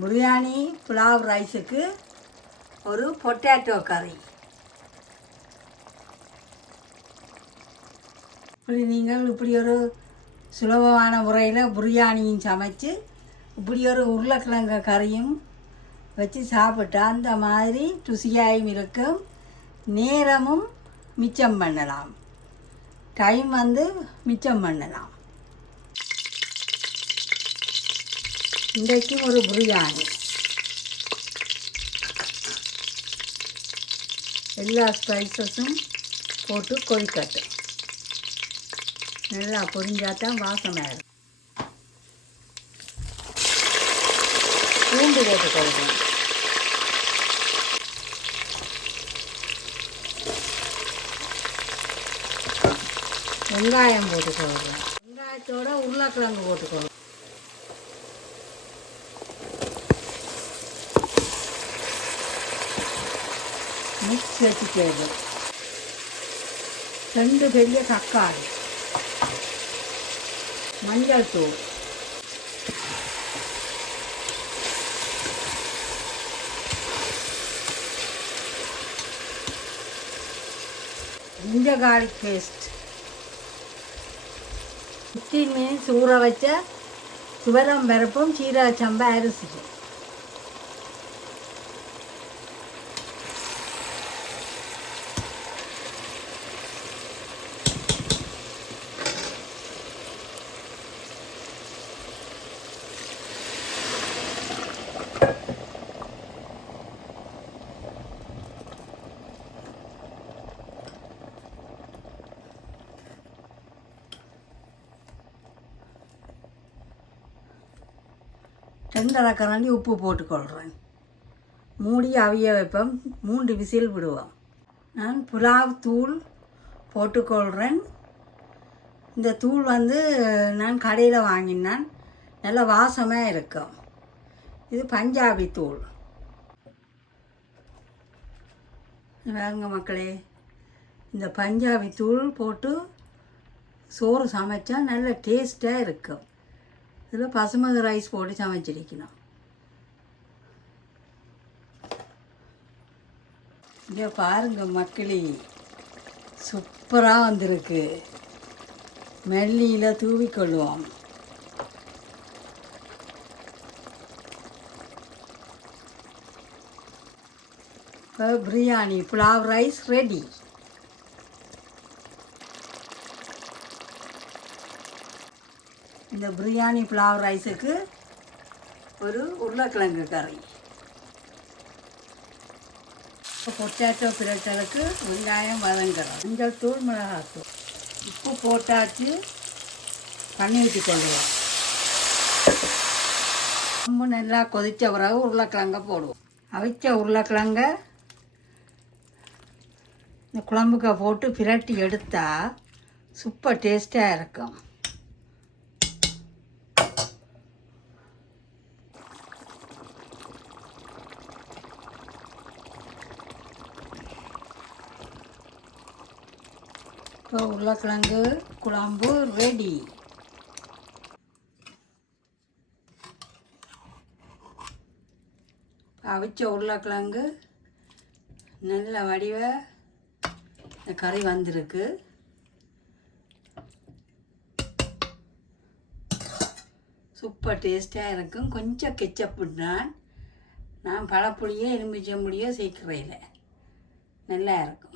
பிரியாணி புலாவ் ரைஸுக்கு ஒரு பொட்டேட்டோ கறி இப்படி நீங்கள் இப்படி ஒரு சுலபமான முறையில் பிரியாணியும் சமைச்சு இப்படி ஒரு உருளைக்கிழங்கு கறியும் வச்சு சாப்பிட்டா அந்த மாதிரி ருசியாயும் இருக்கும் நேரமும் மிச்சம் பண்ணலாம். டைம் வந்து மிச்சம் பண்ணலாம். இன்றைக்கு ஒரு பிரியாணி எல்லா ஸ்பைசஸும் போட்டு கொதிக்கட்டும் நல்லா பொரிஞ்சாதான் வாசமாக இருக்கும் பூண்டு போட்டு கொடுக்கணும் வெங்காயம் போட்டுக்கோங்க வெங்காயத்தோட உருளைக்கிழங்கு போட்டுக்கோங்க மிக்ஸ் வெஜிடேபிள் ரெண்டு பெரிய தக்காளி மஞ்சள் தூள் இஞ்ச கார்லிக் பேஸ்ட் ஃபிஃப்டீன் மினிட்ஸ் ஊற வச்ச சுவரம் பருப்பும் சீரக சம்பா அரிசிக்கும் ரெண்டரை கரண்டி உப்பு போட்டுக்கொள்கிறேன். மூடி அவிய வைப்போம் மூன்று விசில் விடுவோம். நான் புலாவ் தூள் போட்டுக்கொள்கிறேன். இந்த தூள் வந்து நான் கடையில் வாங்கினான். நல்ல வாசமாக இருக்கும். இது பஞ்சாபி தூள். வேறுங்க மக்களே இந்த பஞ்சாபி தூள் போட்டு சோறு சமைச்சா நல்ல டேஸ்ட்டாக இருக்கும் இதில் பசுமதி ரைஸ் போட்டு சமைச்சிருக்கணும். இங்கே பாருங்க மக்களே சூப்பராக வந்திருக்கு. மெல்லியில் தூவிக்கொள்வோம். இப்போ பிரியாணி புலாவ் ரைஸ் ரெடி. இந்த பிரியாணி புலாவ் ரைஸுக்கு ஒரு உருளைக்கிழங்கு கறி. பொட்டேட்டோ பிரட்டலுக்கு வெங்காயம் வதங்குறோம் மஞ்சள் தூள் மிளகாத்தூள். உப்பு போட்டாச்சு பண்ணி கொள்ளுவோம் ரொம்ப நல்லா கொதித்த பிறகு உருளைக்கிழங்க போடுவோம். அவிச்ச உருளைக்கிழங்க இந்த குழம்புக்க போட்டு பிரட்டி எடுத்தால் சூப்பர் டேஸ்ட்டாக இருக்கும். இப்போ உருளைக்கிழங்கு குழம்பு ரெடி அவிச்ச உருளைக்கிழங்கு நல்ல வடிவை இந்த கறி வந்திருக்கு. சூப்பர் டேஸ்ட்டாக இருக்கும். கொஞ்சம் கெச்சப் நான் நான் பழப்புளியோ எலுமிச்சம்புளியோ சேர்க்குறேன் நல்லா இருக்கும்.